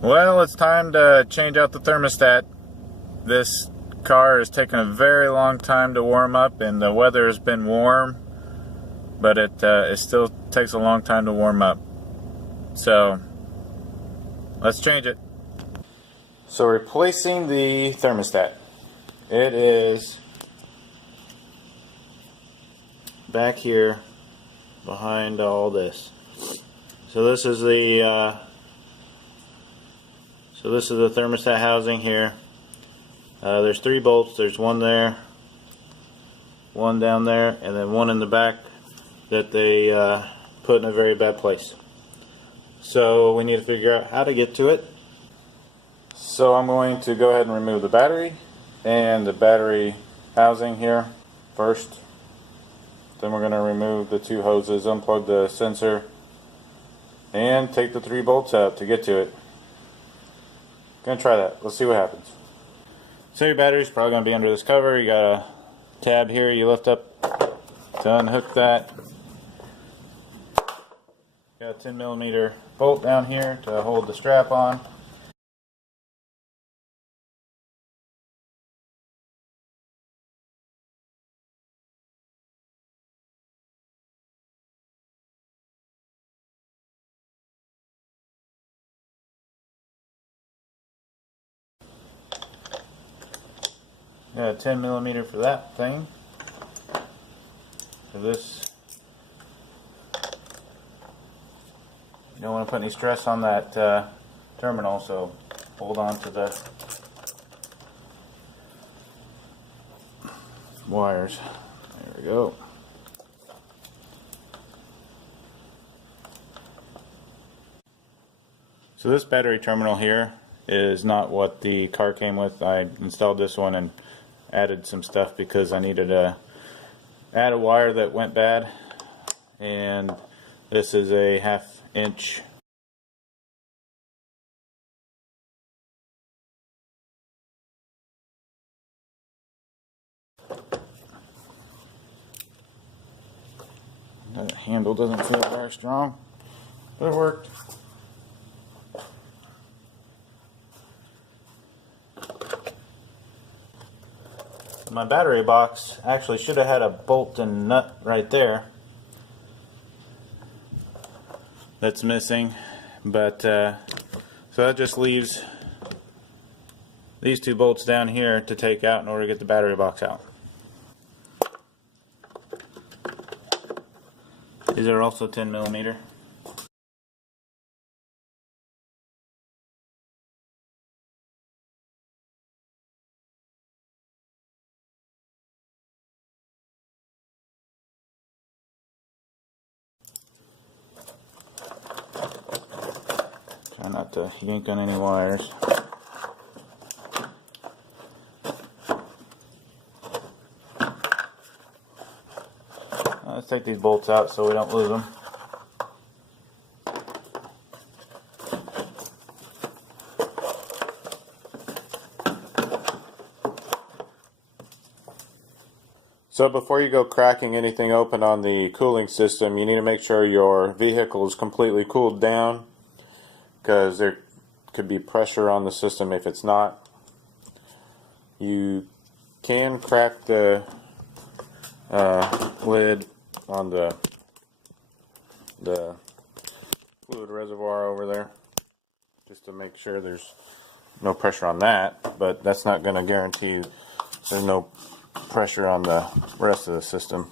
Well, it's time to change out the thermostat. This car has taken a very long time to warm up, and the weather has been warm, but it still takes a long time to warm up. So let's change it. So replacing the thermostat. It is back here behind all this. So this is the thermostat housing here. There's 3 bolts. There's one there, one down there, and then one in the back that they put in a very bad place. So we need to figure out how to get to it. So I'm going to go ahead and remove the battery and the battery housing here first. Then we're going to remove the 2 hoses, unplug the sensor, and take the 3 bolts out to get to it. Gonna try that. Let's see what happens. So your battery's probably gonna be under this cover. You got a tab here you lift up to unhook that. Got a 10mm bolt down here to hold the strap on. Got a 10mm for that thing. For this, you don't want to put any stress on that terminal, so hold on to the wires. There we go. So this battery terminal here is not what the car came with. I installed this one and added some stuff because I needed to add a wire that went bad, and this is a 1/2 inch that handle doesn't feel very strong, but it worked. My battery box actually should have had a bolt and nut right there that's missing, but so that just leaves these 2 bolts down here to take out in order to get the battery box out. These are also 10mm. Try not to yank on any wires. Let's take these bolts out so we don't lose them. So before you go cracking anything open on the cooling system, you need to make sure your vehicle is completely cooled down, because there could be pressure on the system if it's not. You can crack the lid on the fluid reservoir over there, just to make sure there's no pressure on that, but that's not going to guarantee there's no pressure on the rest of the system.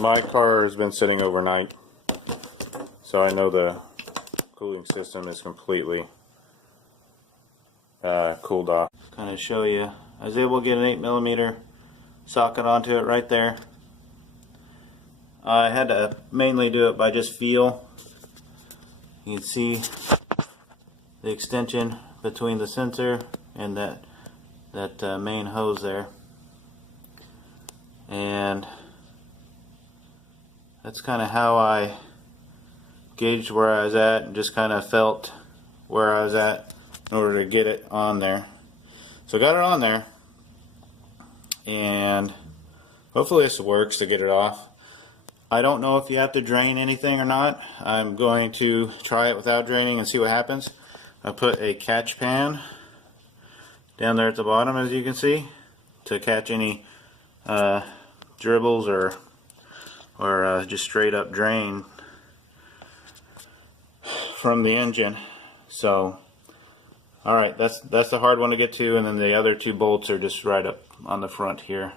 My car has been sitting overnight, so I know the cooling system is completely cooled off. Kind of show you, I was able to get an 8mm socket onto it right there. I had to mainly do it by just feel. You can see the extension between the sensor and that main hose there, and that's kind of how I gauged where I was at and just kind of felt where I was at in order to get it on there. So I got it on there, and hopefully this works to get it off. I don't know if you have to drain anything or not. I'm going to try it without draining and see what happens. I put a catch pan down there at the bottom, as you can see, to catch any dribbles or just straight up drain from the engine. So, alright, that's the hard one to get to, and then the other two bolts are just right up on the front here.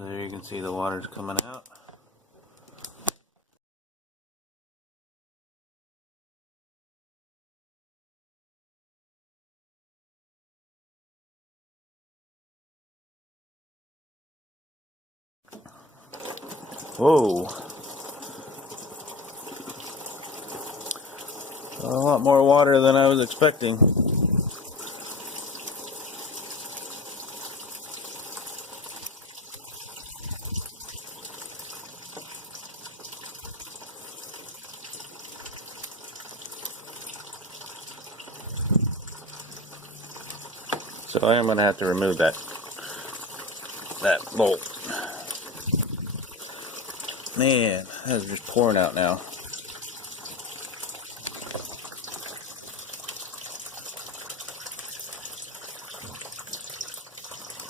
There you can see the water's coming out. Whoa. A lot more water than I was expecting. So I am going to have to remove that bolt. Man, that is just pouring out now.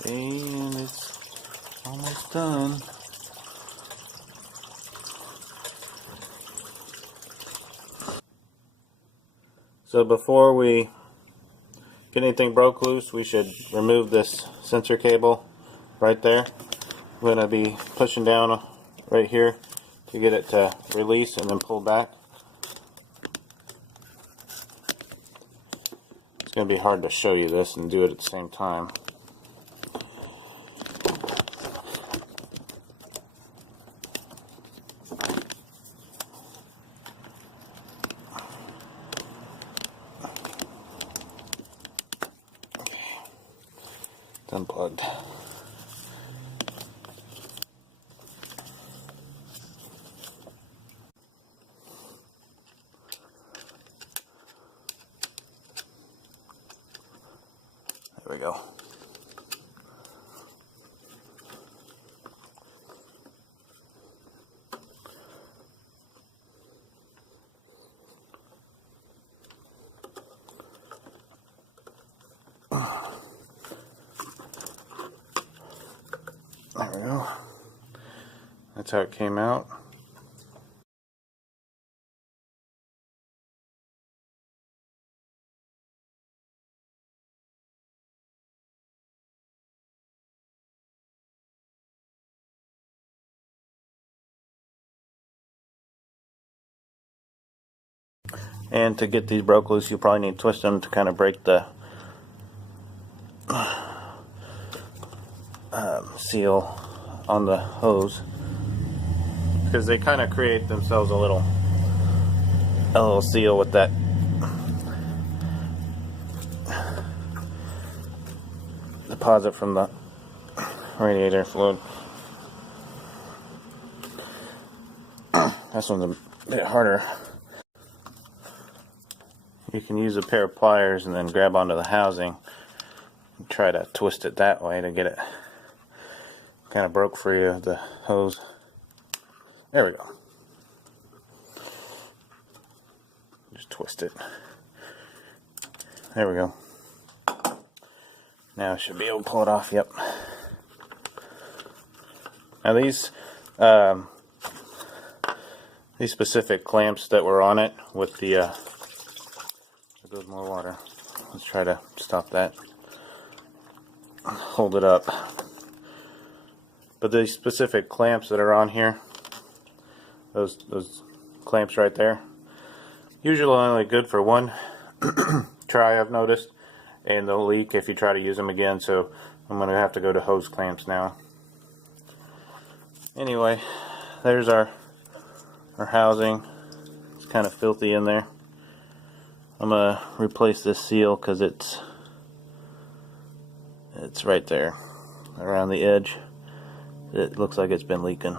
And it's almost done. So before we get anything broke loose, we should remove this sensor cable right there. I'm going to be pushing down right here to get it to release and then pull back. It's going to be hard to show you this and do it at the same time. It's unplugged. There we go. There we go. That's how it came out. And to get these broke loose, you probably need to twist them to kind of break the seal on the hose, because they kind of create themselves a little seal with that deposit from the radiator fluid. This one's a bit harder. You can use a pair of pliers and then grab onto the housing and try to twist it that way to get it kind of broke free of the hose. There we go. Just twist it. There we go. Now I should be able to pull it off. Yep. Now these specific clamps that were on it with the there goes more water. Let's try to stop that. Hold it up. But the specific clamps that are on here, those clamps right there, usually only good for one try, I've noticed, and they'll leak if you try to use them again. So I'm going to have to go to hose clamps now. Anyway, there's our housing. It's kind of filthy in there. I'm gonna replace this seal because it's right there around the edge. It looks like it's been leaking.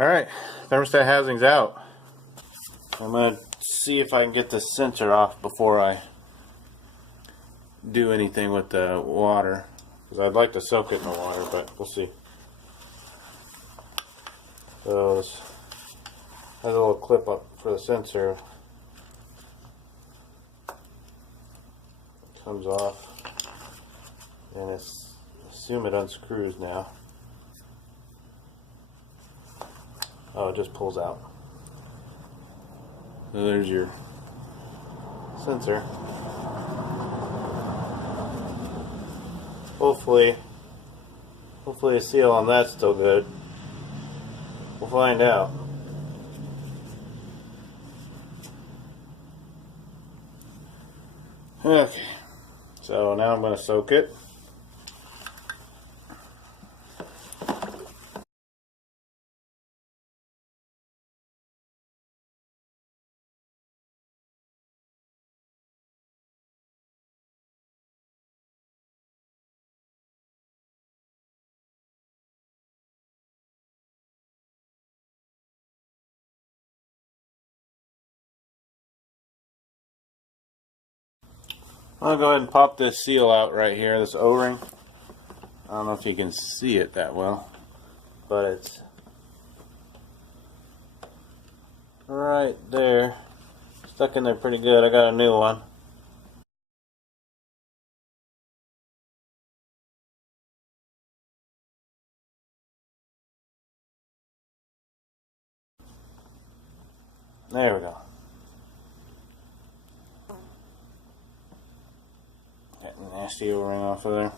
Alright, thermostat housing's out. I'm going to see if I can get the sensor off before I do anything with the water. Because I'd like to soak it in the water, but we'll see. So this has a little clip up for the sensor. Comes off. And I assume it unscrews now. Oh, it just pulls out. So there's your sensor. Hopefully the seal on that's still good. We'll find out. Okay, so now I'm going to soak it. I'll go ahead and pop this seal out right here, this O-ring. I don't know if you can see it that well, but it's right there. Stuck in there pretty good. I got a new one. There we go. Got a nasty O-ring off of there.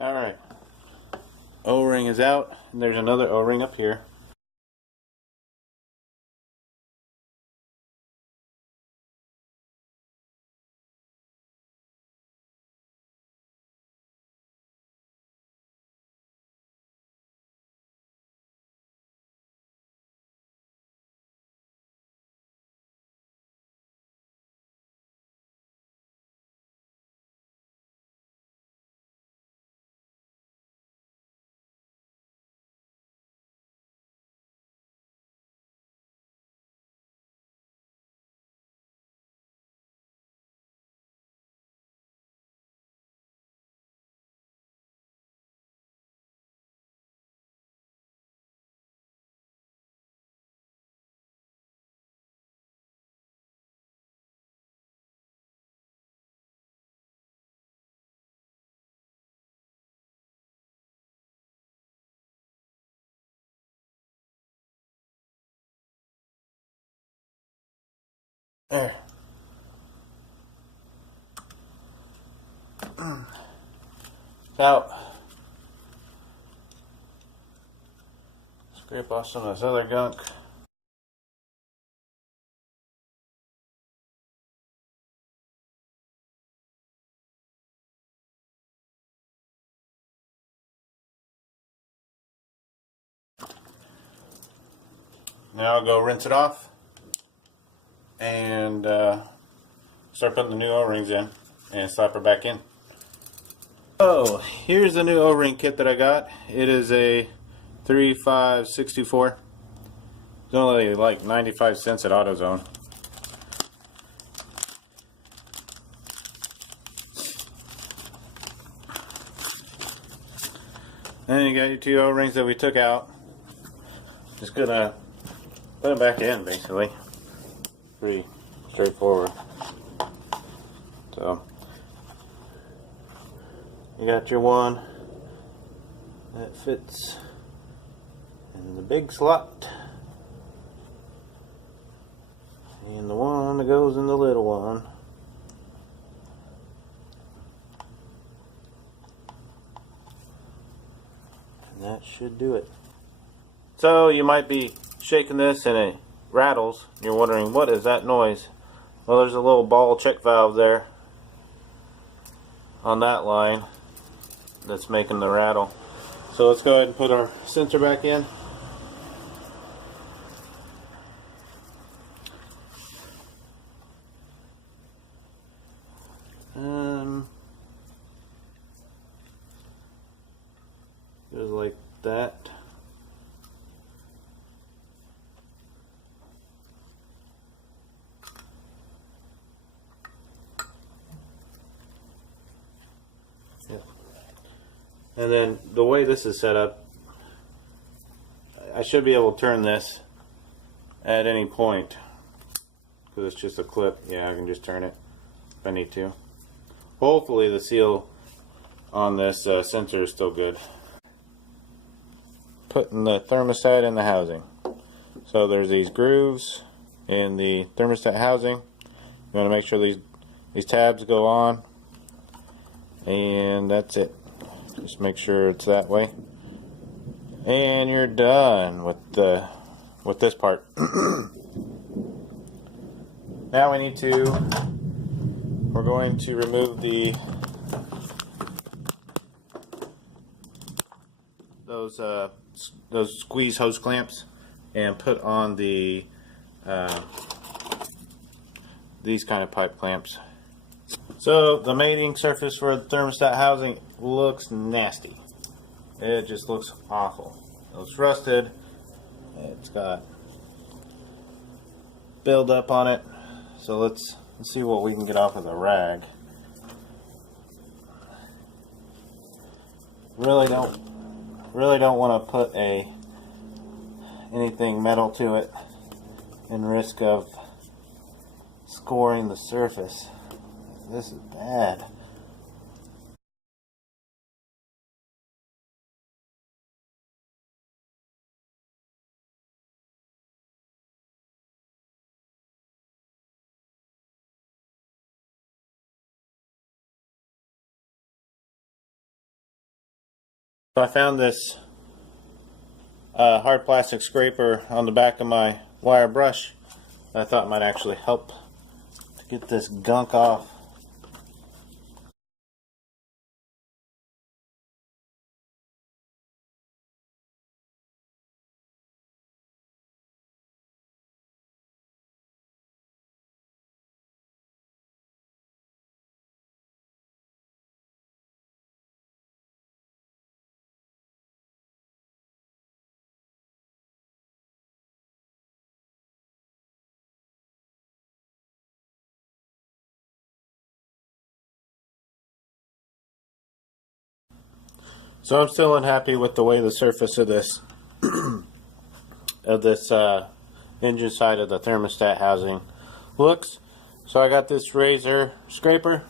Alright. O-ring is out, and there's another O-ring up here. There. It's out. Scrape off some of this other gunk. Now I'll go rinse it off and start putting the new O-rings in and slap her back in. Oh, here's the new O-ring kit that I got. It is a 35624. It's only like 95 cents at AutoZone. Then you got your two O-rings that we took out. Just gonna put them back in, basically. Pretty straightforward. So You got your one that fits in the big slot, and the one that goes in the little one. And that should do it. So you might be shaking this and it rattles. You're wondering, what is that noise? Well, there's a little ball check valve there on that line that's making the rattle. So let's go ahead and put our sensor back in. Goes like that. Yep. And then the way this is set up, I should be able to turn this at any point because it's just a clip. Yeah, I can just turn it if I need to. Hopefully the seal on this sensor is still good. Putting the thermostat in the housing. So there's these grooves in the thermostat housing. You want to make sure these tabs go on, and that's it. Just make sure it's that way, and you're done with this part. Now we're going to remove those squeeze hose clamps and put on these kind of pipe clamps. So the mating surface for the thermostat housing looks nasty. It just looks awful. It's rusted. It's got buildup on it. So let's see what we can get off of the rag. Really don't want to put anything metal to it and risk of scoring the surface. This is bad. So I found this hard plastic scraper on the back of my wire brush that I thought might actually help to get this gunk off. So I'm still unhappy with the way the surface of this engine side of the thermostat housing looks. So I got this razor scraper.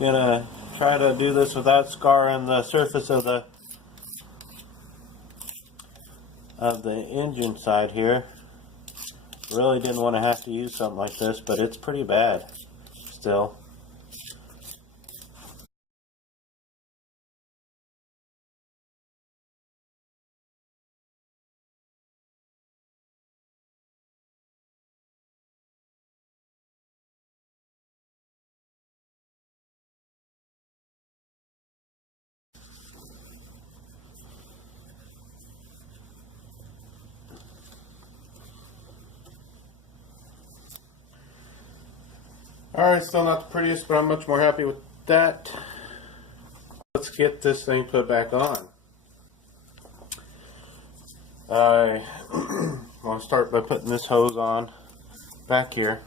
Gonna try to do this without scarring the surface of the engine side here. Really didn't want to have to use something like this, but it's pretty bad still. Alright, still not the prettiest, but I'm much more happy with that. Let's get this thing put back on. I want to start by putting this hose on back here.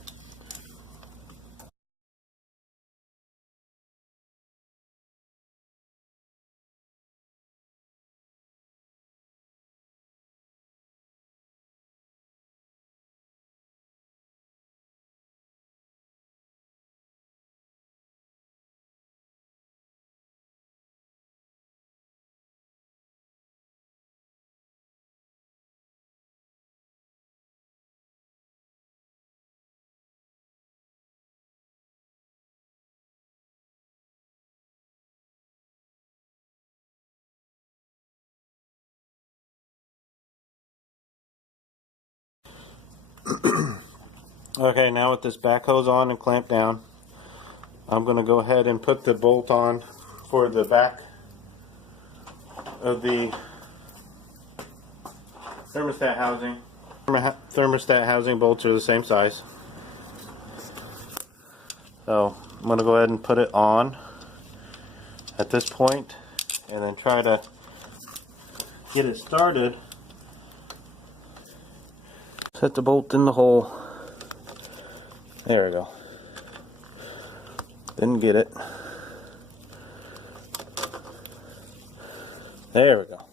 Okay, now with this back hose on and clamped down, I'm going to go ahead and put the bolt on for the back of the thermostat housing. Thermostat housing bolts are the same size. So I'm going to go ahead and put it on at this point and then try to get it started. Set the bolt in the hole. There we go. Didn't get it. There we go.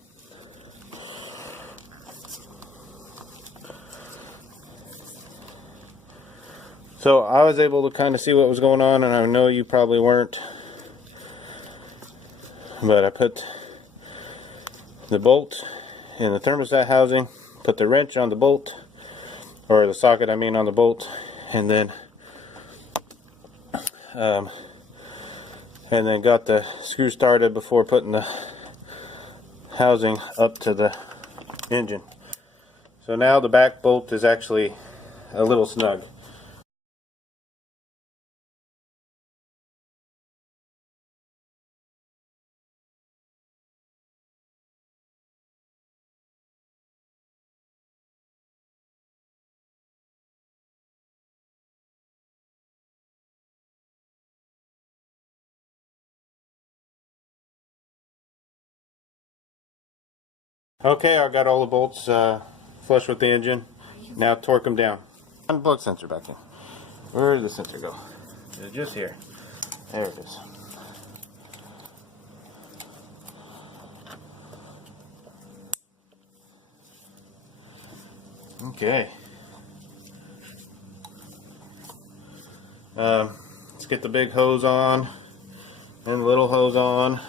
So I was able to kind of see what was going on, and I know you probably weren't. But I put the bolt in the thermostat housing, put the wrench on the bolt, or the socket I mean on the bolt, and then got the screw started before putting the housing up to the engine. So now the back bolt is actually a little snug. Okay, I got all the bolts flush with the engine. Now torque them down. Unplug sensor back in. Where did the sensor go? It's just here. There it is. Okay. Let's get the big hose on and the little hose on,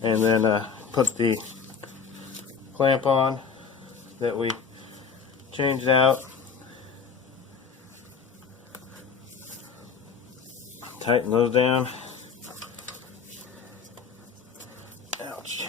and then put the clamp on that we changed out. Tighten those down. Ouch.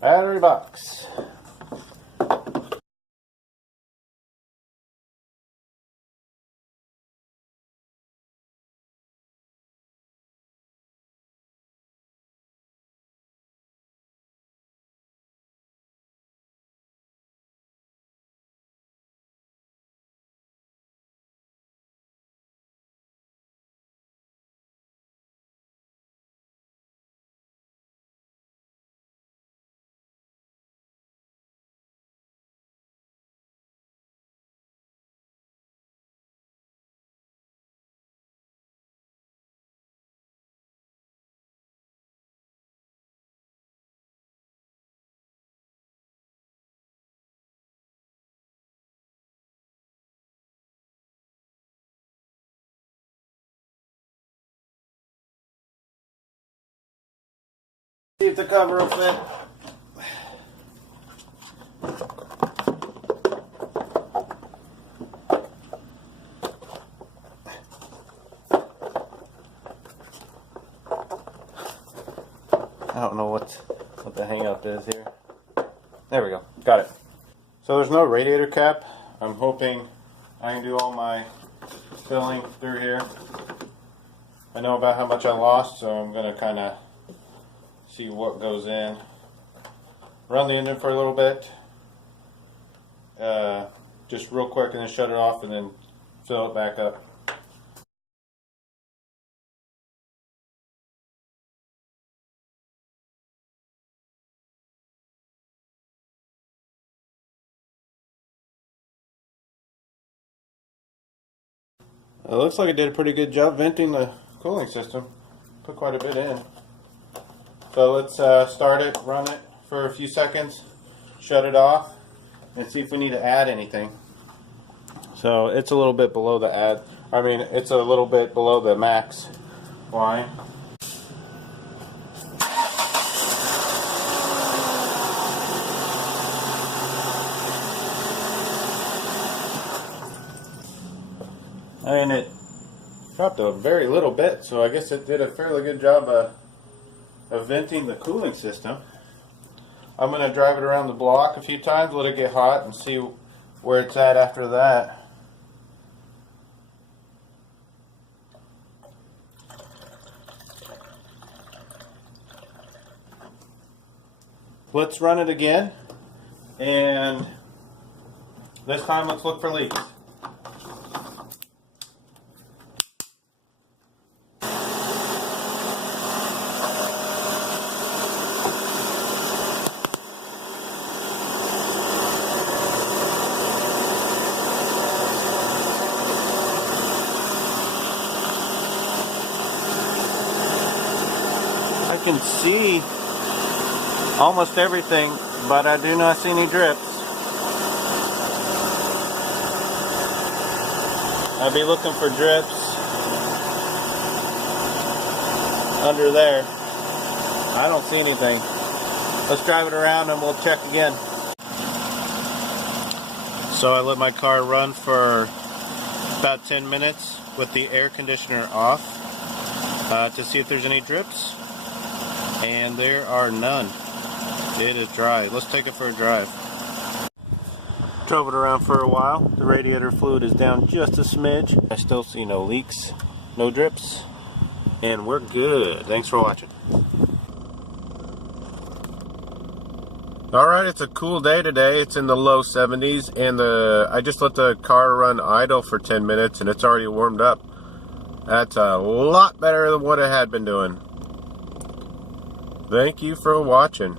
Battery box. See if the cover will fit. I don't know what the hang up is here. There we go. Got it. So there's no radiator cap. I'm hoping I can do all my filling through here. I know about how much I lost, so I'm going to kind of see what goes in. Run the engine for a little bit. Just real quick, and then shut it off and then fill it back up. It looks like it did a pretty good job venting the cooling system. put quite a bit in. So let's start it, run it for a few seconds, shut it off, and see if we need to add anything. So it's a little bit below the it's a little bit below the max line. I mean, it dropped a very little bit, so I guess it did a fairly good job of venting the cooling system. I'm going to drive it around the block a few times, let it get hot, and see where it's at after that. Let's run it again, and this time let's look for leaks. I can see almost everything, but I do not see any drips. I'll be looking for drips under there. I don't see anything. Let's drive it around and we'll check again. So I let my car run for about 10 minutes with the air conditioner off to see if there's any drips, and there are none. It is dry. Let's take it for a drive. Drove it around for a while. The radiator fluid is down just a smidge. I still see no leaks, no drips, and we're good. Thanks for watching. Alright, it's a cool day today. It's in the low 70s, and I just let the car run idle for 10 minutes and it's already warmed up. That's a lot better than what it had been doing. Thank you for watching.